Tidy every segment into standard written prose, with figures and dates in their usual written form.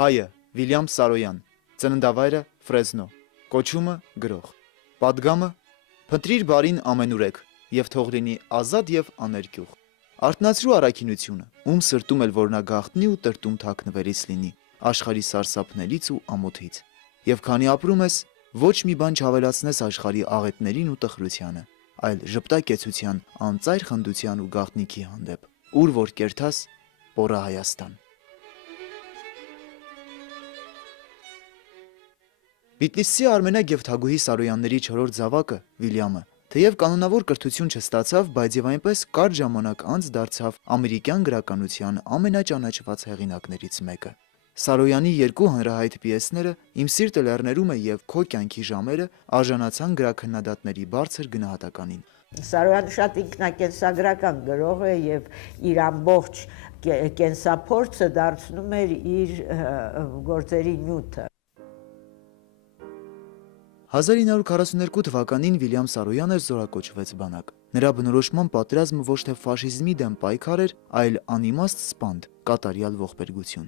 Հայը Վիլյամ Սարոյան, ծննդավայրը Ֆրեզնո, կոչումը գրող, պատգամը փնտրիր բարին ամենուրեք եւ թող լինի ազատ եւ աներկյուղ։ Արթնացրու առաքինությունը, ում սրտում էլ որ նա գաղտնի ու տրտում թաքնվելից լինի, աշխարհի սարսափնելից ու ամոթից։ Եվ քանի ապրում ես, ոչ մի բան չավելացնես աշխարհի աղետներին ու տխրությանը, այլ ժպտա կեցության, անծայր խնդության ու գաղտնիքի հանդեպ, ուր որ կերթաս, պորա Հայաստան։ Բիթլիսցի Արմենակ եւ Թագուհի Սարոյանների 4-րդ զավակը Վիլյամը, թեև կանոնավոր կրթություն չստացավ, բայց եւ այնպես կարճ ժամանակ անց դարձավ ամերիկյան գրականության ամենաճանաչված հեղինակներից մեկը։ Սարոյանի երկու հանրահայտ պիեսները «Իմ սիրտը լեռներում է» եւ «Քո կյանքի ժամերը» արժանացան գրաքննադատների բարձր գնահատականին։ Սարոյանը շատ ինքնակենսագրական գրող է եւ իր ամբողջ կենսափորձը դարձնում էր իր գործերի նյութը։ 1942 թվականին Վիլյամ Սարոյանը զորակոչվեց բանակ։ Նրա բնորոշման պատերազմը ոչ թե ֆաշիզմի դեմ պայքար էր, այլ անիմաստ սպանդ, կատարյալ ողբերգություն։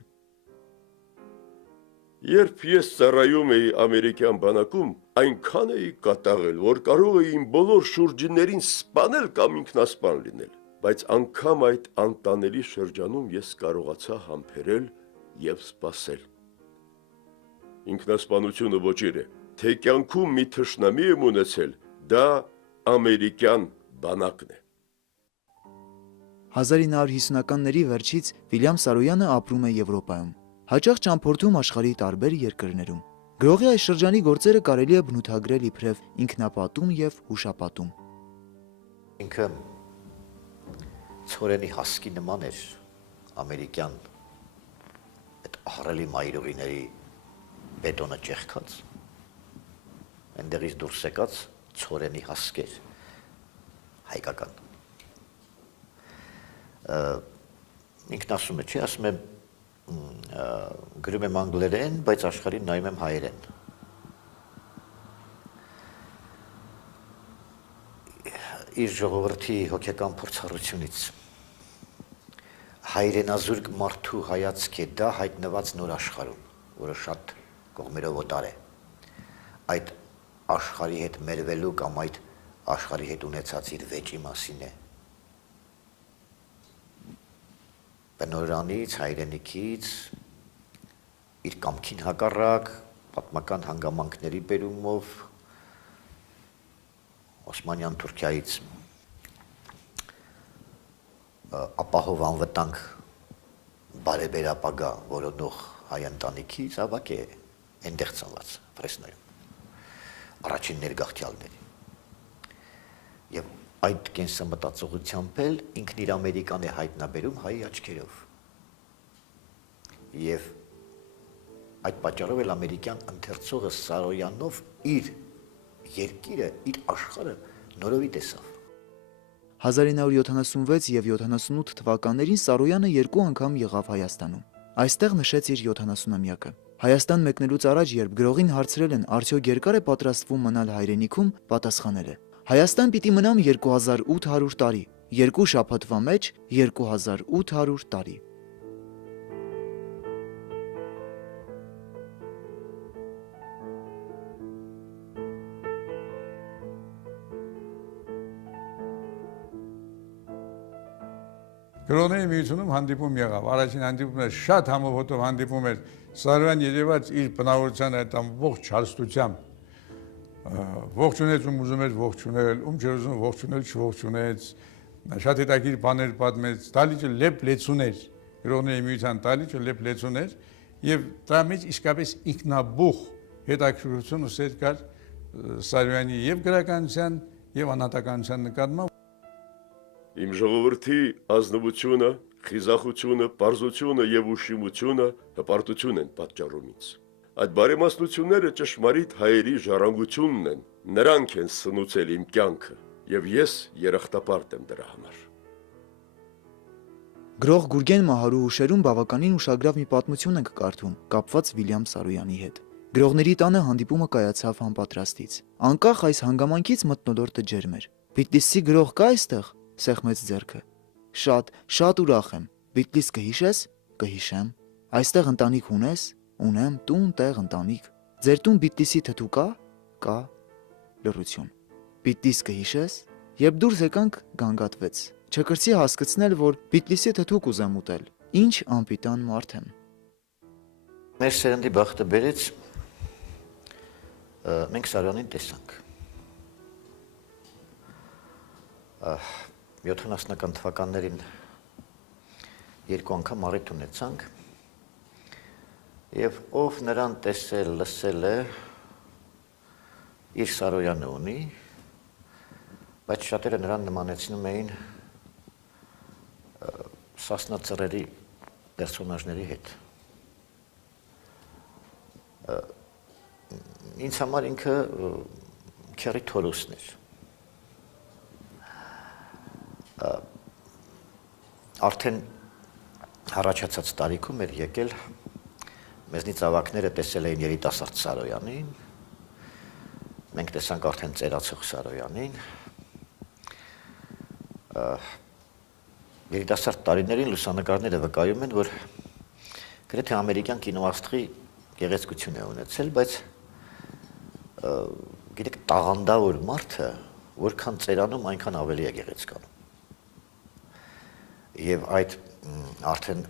Երբ ես ծառայում էի ամերիկյան բանակում, այնքան էի կատաղել, որ կարող էի իմ բոլոր շուրջիներին սպանել կամ ինքնասպան լինել, բայց անգամ այդ անտանելի շրջանում ես կարողացա համբերել եւ սպասել։ Ինքնասպանությունը ոչինչ է, թե կյանքում մի թշնամի եմ ունեցել, դա ամերիկյան բանակն է։ 1950-ականների վերջից Վիլյամ Սարոյանը ապրում է Եվրոպայում, հաճախ ճամփորդում աշխարհի տարբեր երկրներում։ Գրողի այս շրջանի գործերը կարելի է բնութագրել իբրև ինքնապատում եւ հուշապատում։ Ինքը ցորենի հասկի նման էր ամերիկյան այդ ահռելի մայրուղիների բետոնը ճեղքած, այնտեղից դուրս եկած ցորենի հասկեր հայկական։ Ինքն ասում է, չի ասում եմ գրում եմ անգլերեն, բայց աշխարհին նայում եմ հայերեն։ Իր ժողովրդի հոգեկան փորձառությունից հայրենազուրկ մարդու հայացք է դա հայտնված նոր աշխարհում, որը շատ կողմերով օտար է։ Այդ աշխարհի հետ մերվելու կամ այդ աշխարհի հետ ունեցած իր վեճի մասին է։ Բնորանից, հայրենիքից, իր կամքին հակառակ, պատմական հանգամանքների բերումով, Օսմանյան Թուրքիայից ապահով անվտանգ բարեբեր ապագա որոնող հայ ընտանիքից ավակ է այնտեղ ծնված Ֆրեսնոյում, առաջին ներգաղթյալների։ Եվ այդ կենսամտածողությամբ էլ ինքն իր Ամերիկան է հայտնաբերում հայի աչքերով։ Եվ այդ պատճառով էլ ամերիկյան ընթերցողը Սարոյանով իր երկիրը, իր աշխարհը նորովի տեսավ։ 1976 եւ 78 թվականներին Սարոյանը երկու անգամ եղավ Հայաստանում։ Այստեղ նշեց իր 70-ամյակը։ Հայաստան մեկնելուց առաջ, երբ գրողին հարցրել են, արդյոք երկար է պատրաստվում մնալ հայրենիքում, պատասխանել է. Հայաստան պիտի մնամ 2800 տարի, երկու շաբաթվա մեջ 2800 տարի։ Գրողների միությունում հանդիպում եղավ, առաջին հանդիպումն էր շատ համոհոտով հանդիպում էր, Սարոյան երևաց իր բնավորության այդ ամբողջ հարստությամբ, ողջունեց ում ուզում էր ողջունել, ում չէր ուզում ողջունել չողջունեց, շատ հետաքրքիր բաներ պատմեց, դալիճը լեփ լեցուն էր, գրողների միության դալիճը լեփ լեցուն էր եւ դրա մեջ իսկապես ինքնաբուխ հետաքրքրություն ու սեր կար Սարոյանի եւ գրականության եւ անհատականության նկատմամբ։ Իմ ժողովրդի ազնվությունը, խիզախությունը, պարզությունը եւ ուշիմությունը հպարտություն են պատճառում ինձ։ Այդ բարեմասնությունները ճշմարիտ հայերի ժառանգությունն են, նրանք են սնուցել իմ կյանքը եւ ես երախտապարտ եմ դրա համար։ Գրող Գուրգեն Մահարու հուշերում բավականին ուշագրավ մի պատմություն ենք կարդում, կապված Վիլյամ Սարոյանի հետ։ Գրողների տանը հանդիպումը կայացավ անպատրաստից։ Անկախ այս հանգամանքից մթնոլորտը ջերմ էր։ Բիթլիսցի գրող կա այստեղ, սեղմեց ձեռքը։ Շատ ուրախ եմ։ Բիթլիս կհիշես, կհիշեմ։ Այստեղ ընտանիք ունես, ունեմ տուն, տեղ, ընտանիք։ Ձեր տուն Բիթլիսի թթու կա։ Լռություն։ Բիթլիս կհիշես, երբ դուրս եկանք գանգատվեց։ Չկրծի հասկացնել, որ Բիթլիսի թթու կուզեմ ուտել։ Ինչ անպիտան մարդ եմ։ Մեր սերնդի բախտը բերեց մենք Սարյանին տեսանք։ 70-ական թվականներին երկու անգամ առիթ ունեցանք եւ ով նրան տեսել, լսել է, իր Սարոյանը ունի, բայց շատերը նրան նմանեցնում էին Սասնա ծռերի պերսոնաժների հետ։ Ինձ համար ինքը քերի թորոսն էր։ Արդեն առաջացած տարիքում էր եկել, մեզնից ավակները տեսել էին երիտասարդ Սարոյանին, մենք տեսանք արդեն ծերացող Սարոյանին, երիտասարդ տարիներին լուսանկարները վկայում են, որ գրեթե ամերիկյան կինոաստղի գեղեցկություն է ունեցել, բայց գիտեք, տաղանդավոր մարդը, որքան ծերանում, այնքան ավելի է գեղեցկանում։ Եվ այդ արդեն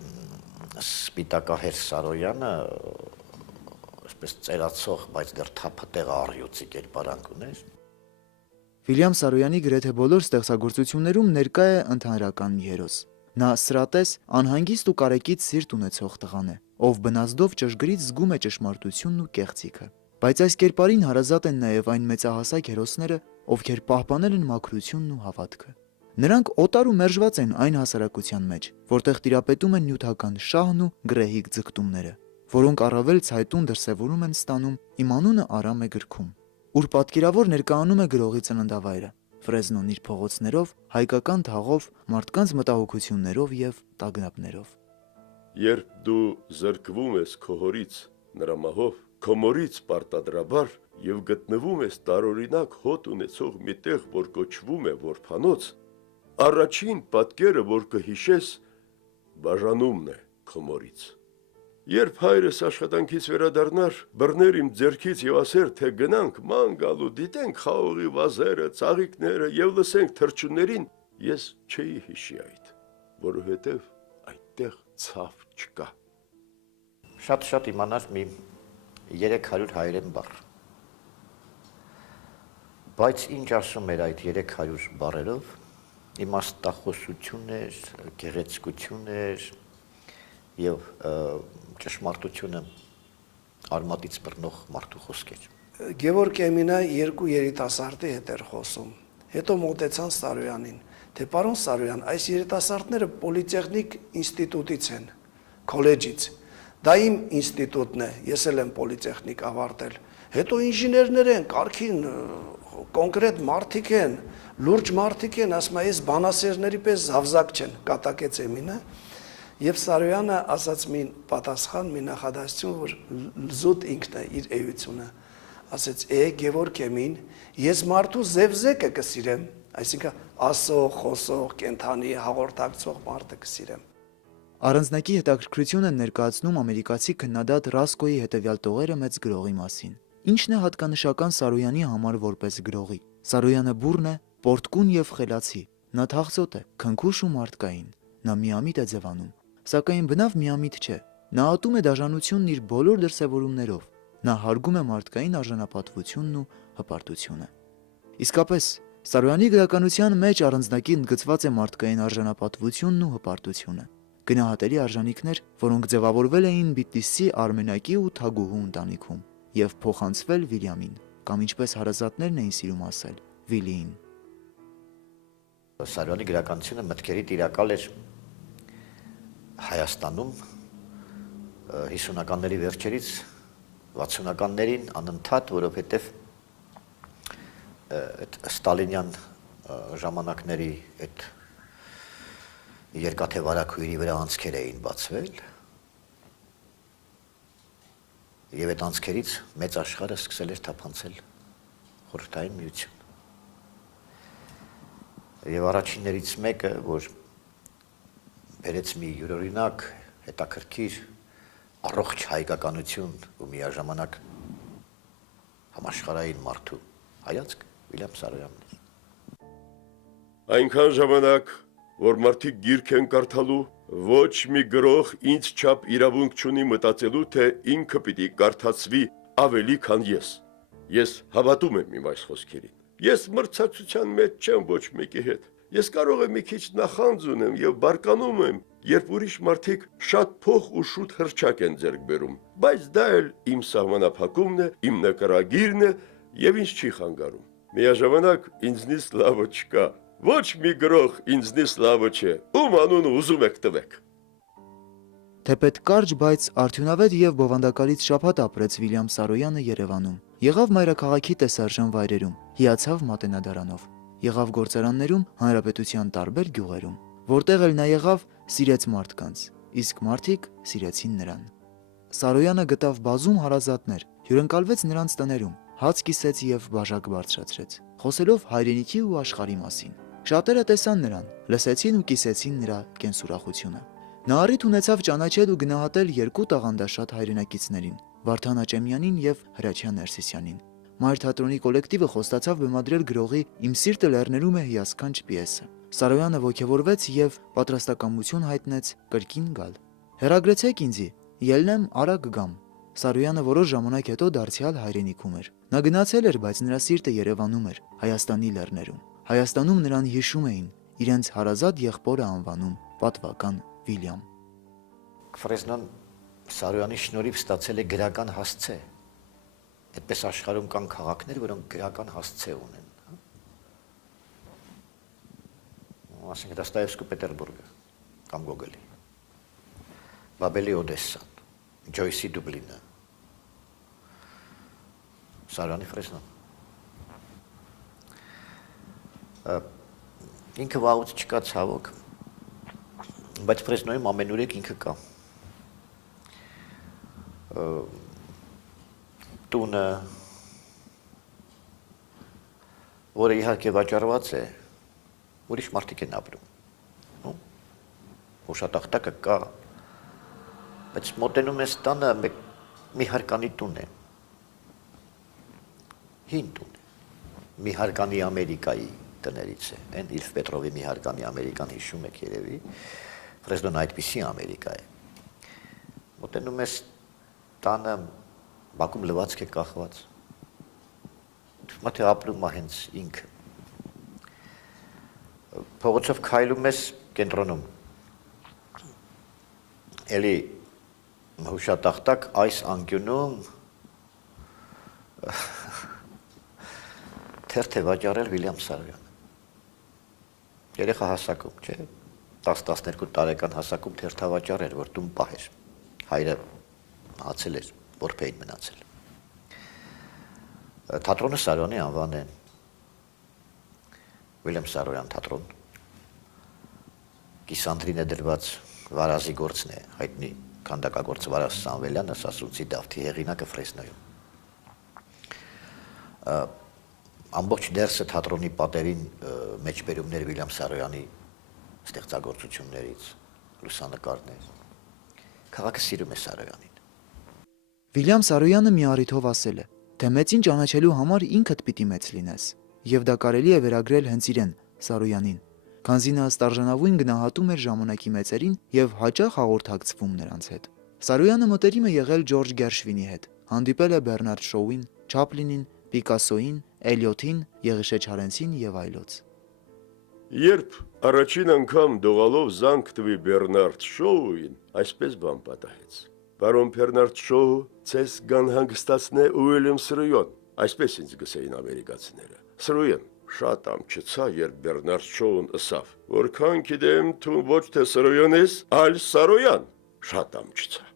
սպիտակահեր Սարոյանը, այսպես ծերացող, բայց դեռ թափատեղ առյուծի կերպարանք ուներ։ Վիլյամ Սարոյանի գրեթե բոլոր ստեղծագործություններում ներկա է ընդհանրական մի հերոս։ Նա սրատես, անհանգիստ ու կարեկից սիրտ ունեցող տղան է, ով բնազդով ճշգրիտ զգում է ճշմարտությունն ու կեղծիքը։ Բայց այս կերպարին հարազատ են նաև այն մեծահասակ հերոսները, ովքեր պահպանել են մաքրությունն ու հավատքը։ Նրանք օտար ու մերժված են այն հասարակության մեջ, որտեղ տիրապետում են նյութական շահն ու գռեհիկ ձգտումները, որոնք առավել ցայտուն դրսևորում են ստանում «Իմ անունը Արամ է» գրքում, ուր պատկերավոր ներկայանում է գրողի ծննդավայրը, Ֆրեզնոն իր փողոցներով, հայկական թաղով, մարդկանց մտահոգություններով եւ տագնապներով։ Երբ դու զրկվում ես քո հորից, նրա մահով, քո մորից պարտադրաբար եւ գտնվում ես տարօրինակ հոտ ունեցող մի տեղ, որ կոչվում է որբանոց, առաջին պատկերը, որ կհիշես, բաժանումն է քո մորից։ Երբ հայրս աշխատանքից վերադառնար, բռներ իմ ձեռքից եւ ասեր, թե գնանք ման գալու, դիտենք խաղողի վազերը, ծաղիկները եւ լսենք թռչուններին, ես չէի հիշի այդ, որովհետեւ այդտեղ ցավ չկա։ Շատ իմանար մի 300 հայերեն բառ։ Բայց ինչ ասում էր այդ 300 բառերով, իմաստախոսություն էր, գեղեցկություն էր եւ ճշմարտությունը արմատից բռնող մարդու խոսքեր։ Գևորգ Էմինը երկու երիտասարդի հետ էր խոսում։ Հետո մոտեցան Սարոյանին, թե պարոն Սարոյան, այս երիտասարդները պոլիտեխնիկ ինստիտուտից են, քոլեջից։ Դա իմ ինստիտուտն է, ես էլ եմ պոլիտեխնիկ ավարտել։ Հետո ինժեներներ են, կարգին կոնկրետ մարդիկ են, լուրջ մարդիկ են, ասում է, ես բանասերների պես զավզակ չեն, կատակեց Էմինը։ Եվ Սարոյանը ասաց մի պատասխան, մի նախադասություն, որ զուտ ինքն է իր էությունը, ասեց, Գևորգ Էմին, ես մարդու զևզեկը կսիրեմ, այսինքն ասող, խոսող, կենթանի, հաղորդակցող մարդը կսիրեմ։ Առանձնակի հետաքրքրություն են ներկայացնում ամերիկացի քննադատ Ռասկոյի հետևյալ տողերը մեծ գրողի մասին։ Ինչն է հատկանշական Սարոյանի համար որպես գրողի։ Սարոյանը բուռն է, պորտկուն եւ խելացի։ Նա թախծոտ է, քնքուշ ու մարդկային։ Նա միամիտ է ձևանում, սակայն բնավ միամիտ չէ։ Նա ատում է դաժանությունն իր բոլոր դրսևորումներով։ Նա հարգում է մարդկային արժանապատվությունն ու հպարտությունը։ Իսկապես, Սարոյանի գրականության մեջ առանձնակի ընդգծված է մարդկային արժանապատվությունն ու հպարտությունը։ Գնահատելի արժանիքներ, որոնք ձևավորվել էին Բիթլիսի Արմենակի ու Թագուհու ընտանիքում եւ փոխանցվել Վիլյամին, կամ ինչպես հարազատներն էին սիրում ասել, Վիլիին։ Սարոյանի գրականությունը մտքերի տիրակալ էր Հայաստանում 50-ականների վերջերից 60-ականներին անընդհատ, որովհետև այդ ստալինյան ժամանակների այդ երկաթե վարակույրի վրա անցքեր էին բացվել եւ այդ անցքերից մեծ աշխարհը սկսել էր թափանցել Խորհրդային Միություն։ Եվ առաջիններից մեկը, որ բերեց մի յուրօրինակ հետաքրքիր առողջ հայկականություն ու միաժամանակ համաշխարհային մարդու հայացք Վիլյամ Սարոյանն է։ Այնքան ժամանակ, որ մարդիկ գիրք են կարդալու, ոչ մի գրող ինձ չափ իրավունք չունի մտածելու, թե ինքը պիտի կարդացվի ավելի քան ես։ Ես հավատում եմ իմ այս խոսքերին։ Ես մրցակցության մեջ չեմ ոչ մեկի հետ։ Ես կարող եմ մի քիչ նախանձ ունեմ եւ բարկանում եմ, երբ ուրիշ մարդիկ շատ փող ու շուտ հրճակ են ձեռք բերում, բայց դա էլ իմ սահմանափակումն է, իմ նկարագիրն է եւ ինձ չի խանգարում։ Միաժամանակ ինձնից լավը չկա։ Ոչ մի գրող ինձնից լավը չէ, ում անունը ուզում եք տվեք։ Թեպետ կարճ, բայց արդյունավետ եւ բովանդակալից շաբաթ ապրեց Վիլյամ Սարոյանը Երևանում։ Եղավ մայրաքաղաքի տեսարժան վայրերում, հիացավ Մատենադարանով, եղավ գործարաններում, հանրապետության տարբեր գյուղերում, որտեղ էլ նա եղավ, սիրեց մարդկանց, իսկ մարդիկ սիրեցին նրան։ Սարոյանը գտավ բազում հարազատներ, հյուրընկալվեց նրանց տներում, հաց կիսեց եւ բաժակ բարձրացրեց, խոսելով հայրենիքի ու աշխարհի մասին։ Շատերը տեսան նրան, լսեցին ու կիսեցին նրա կենսուրախությունը։ Նա առիթ ունեցավ ճանաչել ու գնահատել երկու տաղանդաշատ հայրենակիցներին՝ Վարդան Աճեմյանին եւ Հրաչյա Ներսիսյանին։ Մայր թատրոնի կոլեկտիվը խոստացավ բեմադրել գրողի «Իմ սիրտը լեռներում է» հիասքանչ պիեսը։ Սարոյանը ոգևորվեց եւ պատրաստակամություն հայտնեց կրկին գալ։ Հեռագրեցեք ինձի, ելնեմ արագ գամ։ Սարոյանը որոշ ժամանակ հետո դարձյալ հայրենիքում էր։ Նա գնացել էր, բայց նրա սիրտը Երևանում էր, Հայաստանի լեռներում։ Հայաստանում նրան հիշում էին, իրենց հարազատ եղբորը անվանում պատվական Վիլյամ։ Ֆրեզնոն Սարոյանի շնորհիվ ստացել է գրական հասցե։ Այդպես աշխարհում կան քաղաքներ, որոնք գրական հասցե ունեն։ Ասենք Դոստոևսկու Պետերբուրգը կամ Գոգոլի, Բաբելի Օդեսան, Ջոյսի Դուբլինը, Սարոյանի Ֆրեզնոն։ Ինքը վաղուց չկա ցավոք, բայց Ֆրեզնոյում ամենուրեք ինքը կա։ Տունը, որը իհարկե վաճառված է, ուրիշ մարդիկ են ապրում։ Հոշատախտակը կա, բայց մոտենում ես տանը մի հարկանի տուն է։ Հին տուն է։ Մի հարկանի Ամերիկայի տներից է, այն Իլֆ Պետրովի մի հարկանի Ամերիկան հիշում եք երևի, Ֆրեզնոն այդպիսի Ամերիկա է։ Մոտենում ես տանը բակում լվացք է կախված։ Մատե ապրում է հենց ինքը։ Փողոցով քայլում ես կենտրոնում։ Էլի հուշատախտակ այս անկյունում թերթ է վաճառել Վիլյամ Սարոյանը։ Երեխա հասակում, չէ՞, 10-12 տարեկան հասակում թերթավաճառ էր, որ տուն պահեր։ Հայրը հացել էր, որբեին մնացել։ Թատրոնը Սարոյանի անվան է։ Վիլյամ Սարոյան թատրոն։ Կիսանդրին է դրված վարազի գործն է, հայտնի քանդակագործ Վարազ Սամվելյանը, Սասունցի Դավթի հեղինակը Ֆրեզնոյում։ Ամբողջ դերսը թատրոնի պատերին մեջբերումներ Վիլյամ Սարոյանի ստեղծագործություններից, լուսանկարներ։ Քաղաքը սիրում է Սարոյանին։ Վիլյամ Սարոյանը մի առիթով ասել է, թե մեծին ճանաչելու համար ինքդ պիտի մեծ լինես, եւ դա կարելի է վերագրել հենց իրեն, Սարոյանին, քանզի նա ստարժանավույն գնահատում էր ժամանակի մեծերին եւ հաճախ հաղորդակցվում նրանց հետ։ Սարոյանը մտերիմ է եղել Ջորջ Գերշվինի հետ, հանդիպել է Բեռնարդ Շոուին, Չապլինին, Պիկասոին, Էլիոթին, Եղիշե Չարենցին եւ այլոց։ Երբ առաջին անգամ դողալով զանգ տվի Բեռնարդ Շոուին, այսպես բան պատահեց. Պարոն Բեռնարդ Շոու, ցես գան հանգստացնե Ուիլյամ Սարոյան, այսպես ինձ գսեին ամերիկացիները։ Սարոյան, շատ ամչեցա, երբ Բեռնարդ Շոուն ըսավ, որքան գիտեմ դու ոչ թե Սարոյան ես, այլ Սարոյան, շատ ամչեցա։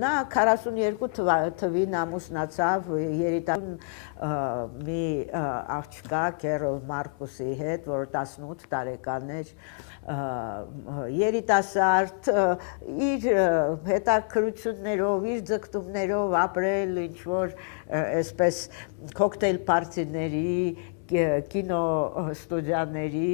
Նա 42 թվին ամուսնացավ երիտասարդ մի աղջկա Կերոլ Մարկուսի հետ, որ 18 տարեկան էր, երիտասարդ, իր հետաքրություններով, իր ձգտումներով ապրել ինչ-որ այսպես կոկտեյլ պարտիների, կինո ստուդիաների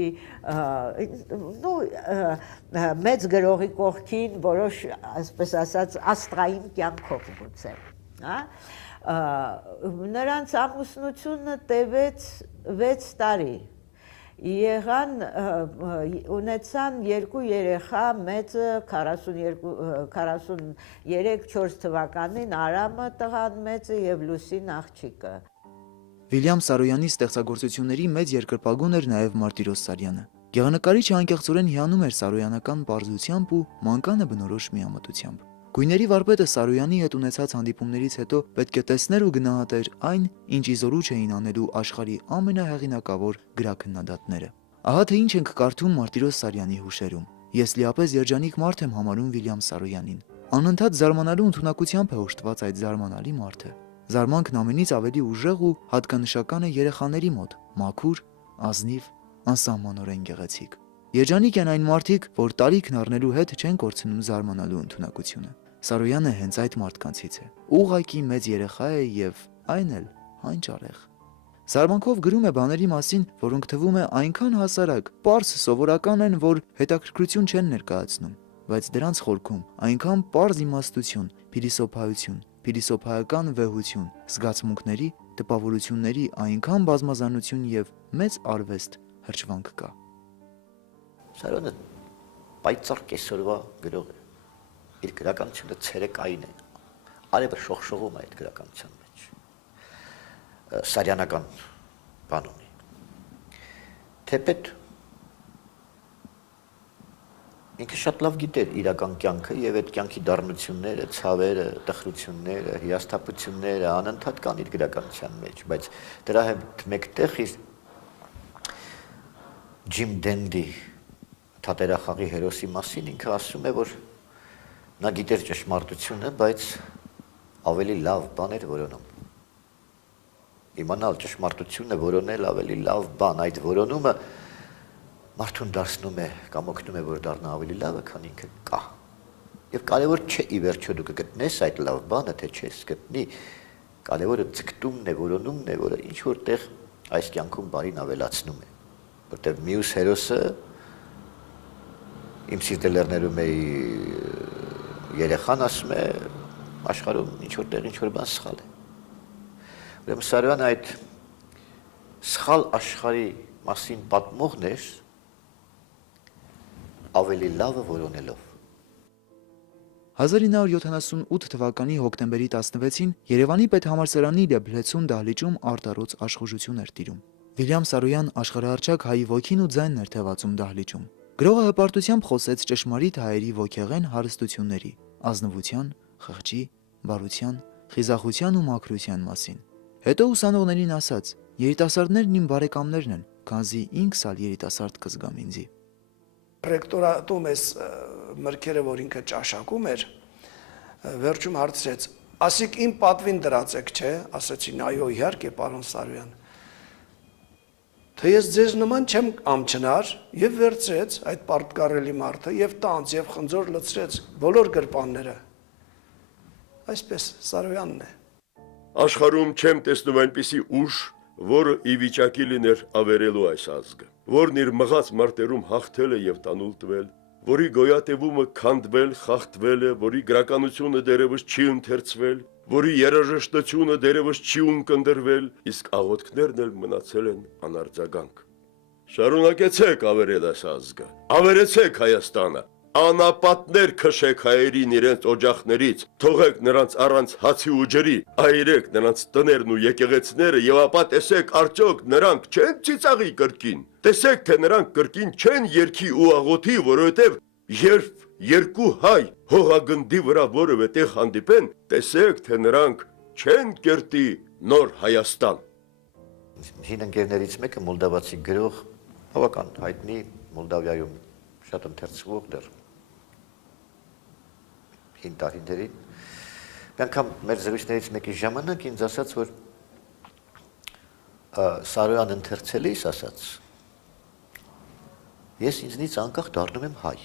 մեծ գրողի կողքին որոշ, այսպես ասած, աստղային կյանքով գուցե, հա։ Նրանց ամուսնությունը տևեց 6 տարի։ Եղան ունեցան 2 երեխա, մեծը 43-4 թվականին Արամը տղան մեծը եւ Լուսին աղջիկը։ Վիլյամ Սարոյանի ստեղծագործությունների մեծ երկրպագուն էր նաև Մարտիրոս Սարյանը։ Գեղանկարիչը անկեղծորեն հիանում էր սարոյանական պարզությամբ ու մանկանը բնորոշ միամտությամբ։ Գույների վարպետը Սարոյանի հետ ունեցած հանդիպումներից հետո պետք է տեսներ ու գնահատեր այն, ինչ իզորու չէին անելու աշխարհի ամենահեղինակավոր գրաքննադատները։ Ահա թե ինչ ենք կարդում Մարտիրոս Սարյանի հուշերում։ Ես լիապես երջանիկ մարդ եմ համարում Վիլյամ Սարոյանին։ Անընդհատ զարմանալու ընդունակությամբ է հոշտված այդ զարմանալի մարդը։ Զարմանքն ամենից ավելի ուժեղ ու հատկանշական է երեխաների մոտ, մաքուր, ազնիվ, անսահմանորեն գեղեցիկ։ Երջանիկ են այն մարդիկ, որ տարիքն առնելու հետ չեն կորցնում զարմանալու ընդունակությունը։ Սարոյանը հենց այդ մարդկանցից է։ Ուղղակի մեծ երեխա է եւ այն էլ հանճարեղ։ Զարմանքով գրում է բաների մասին, որոնք թվում է այնքան հասարակ, պարզ սովորական են, որ հետաքրքրություն չեն ներկայացնում, բայց դրանց խորքում այնքան պարզ իմաստություն, փիլիսոփայություն, փիլիսոփայական վեհություն, զգացմունքների, տպավորությունների այնքան բազմազանություն եւ մեծ արվեստ հրճվանք կա։ Սարոյանը պայծառ կեսօրվա գրող է։ Իր գրականությունը ցերեկային է։ Արևը շողշողում է այդ գրականության մեջ։ Սարյանական բան ունի։ Թեպետ ինքը շատ լավ գիտեր իրական կյանքը եւ այդ կյանքի դառնությունները, ցավերը, տխրությունները, հիասթափությունները անընդհատ կան իր գրականության մեջ, բայց դրա հետ մեկտեղ իր Ջիմ Դենդի թատերախաղի հերոսի մասին ինքը ասում է, որ նա գիտեր ճշմարտությունը, բայց ավելի լավ բան էր որոնում։ Իմանալ ճշմարտությունը որոնել ավելի լավ բան, այդ որոնումը մարդուն դարձնում է կամ օգնում է, որ դառնա ավելի լավը, քան ինքը կա։ Եվ կարևոր չէ ի վերջո դու կգտնես այդ լավ բանը, թե չես գտնի, կարևորը ցկտումն է, որոնումն է, որը ինչ որտեղ այս կյանքում բարին ավելացնում է, որտեղ մյուս հերոսը իմ սիրտը լեռներում էի երեխան ասում է աշխարհում ինչ որ բան սխալ է։ Ուրեմն Սարոյանը այդ սխալ աշխարհի մասին պատմողն էր ավելի լավը որոնելով։ 1978 թվականի հոկտեմբերի 16-ին Երևանի պետհամալսարանի Լեբլեցուն դահլիճում արտարոց աշխուժություն էր տիրում։ Վիլյամ Սարոյան աշխարհահռչակ հայի ոգին ու ձայնն էր թևածում դահլիճում։ Գրողը հպարտությամբ խոսեց ճշմարիտ հայերի ոգեղեն հարստությունների, ազնվության, խղճի, բարության, խիզախության ու մաքրության մասին։ Հետո ուսանողներին ասաց. երիտասարդներն իմ բարեկամներն են, քանզի ինքս ալ երիտասարդ կզգամ ինձի։ Ռեկտորատում էս մրգերը, որ ինքը ճաշակում էր, վերջում հարցրեց. ասիկ իմ պատվին դրացեք, չէ՞։ Ասացին, այո, իհարկե, պարոն Սարոյան։ Թե ես ձեզ նման չեմ ամչնար եւ վերցրեց այդ պարտկառելի մարդը եւ տանց եւ խնձոր լցրեց բոլոր գրպանները։ Այսպես Սարոյանն է։ Աշխարհում չեմ տեսնում այնպիսի ուժ, որը ի վիճակի լիներ ավերելու այս ազգը, որն իր մղած մարտերում հաղթել է եւ տանուլ տվել, որի գոյատևումը քանդվել, խախտվել է, որի գրականությունը դերևս չի ընթերցվել, որի երաժշտությունը դերևս չի ունկնդրվել, իսկ աղոթքներն էլ մնացել են անարձագանք։ Շարունակեցեք ավերել այս ազգը, ավերեցեք Հայաստանը, անապատներ քշեք հայերին իրենց օջախներից, թողեք նրանց առանց հացի ու ջրի, այրեք նրանց տներն ու եկեղեցիները եւ ապա տեսեք արդյոք նրանք չեն ծիծաղի կրկին, տեսեք թե նրանք կրկին չեն երգի ու աղոթի, որովհետեւ երբ երկու հայ հողագնդի վրա որևէ տեղ հանդիպեն, տեսեք թե նրանք չեն կերտի նոր Հայաստան։ Հին ընկերներից մեկը մոլդավացի գրող, բավական հայտնի Մոլդավիայում շատ ընթերցվող դեռ հին տարիներին, մի անգամ մեր զրույցներից մեկի ժամանակ ինձ ասաց, որ Սարոյան ընթերցելիս ասաց, ես ինձնից անկախ դառնում եմ հայ։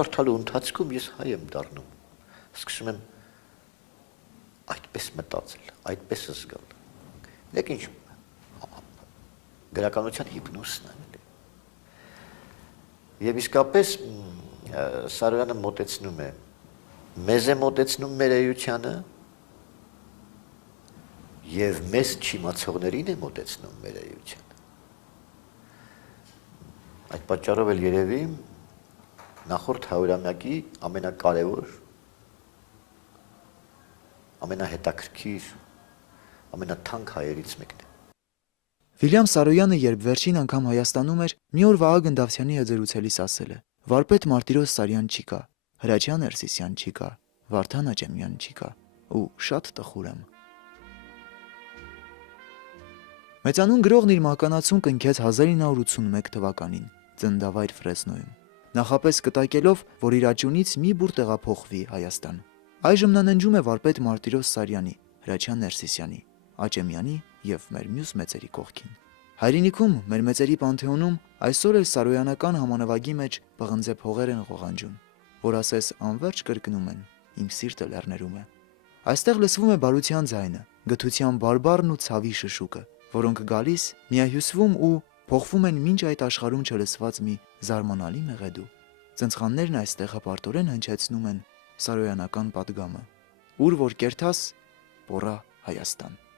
Կարդալու ընթացքում ես հայ եմ դառնում, սկսում եմ այդպես մտածել, այդպես զգալ։ Դեք ինչ, գրականության հիպնոսն է։ Եվ իսկապես Սարոյանը մոտեցնում է, մեզ է մոտեցնում մեր էությանը եւ մեզ չիմացողներին է մոտեցնում մեր էությանը։ Այդ պատճառով էլ երևի նախորդ 100-ամյակի ամենակարևոր, ամենահետաքրքիր, ամենաթանկ հայերից մեկն է։ Վիլյամ Սարոյանը, երբ վերջին անգամ Հայաստանում էր, մի օր Վահագն Դավթյանի հետ զրուցելիս ասել է. «Վարպետ Մարտիրոս Սարյան չի կա, Հրաչյա Ներսիսյան չի կա, Վարդան Աճեմյան չի կա, ու շատ տխուր եմ»։ Մեծանուն գրողն իր մահկանացուն կնքեց 1981 թվականին Ծննդավայր Ֆրեզնոյում, նախապես կտակելով, որ իր աճյունից մի բուր տեղափոխվի Հայաստան։ Այժմ նա ննջում է վարպետ Մարտիրոս Սարյանի, Հրաչյա Ներսիսյանի, Աճեմյանի եւ մեր մյուս մեծերի կողքին։ Հայրենիքում, մեր մեծերի պանթեոնում այսօր էլ սարոյանական համանվագի մեջ պղնձե փողեր են ղողանջում, որ ասես անverջ կրկնում են, իմ սիրտը լեռներում է։ Այստեղ լսվում է բարության ձայնը, գթության բարբառն ու ցավի շշուկը, որոնք գալիս, միահյուսվում ու փոխվում են մինչ այդ աշխարհում չլսված մի զարմանալի մեղեդու։ Ծնցղաններն այստեղ հպարտորեն հնչեցնում են սարոյանական պատգամը, ուր որ կերթաս, պոռա Հայաստան։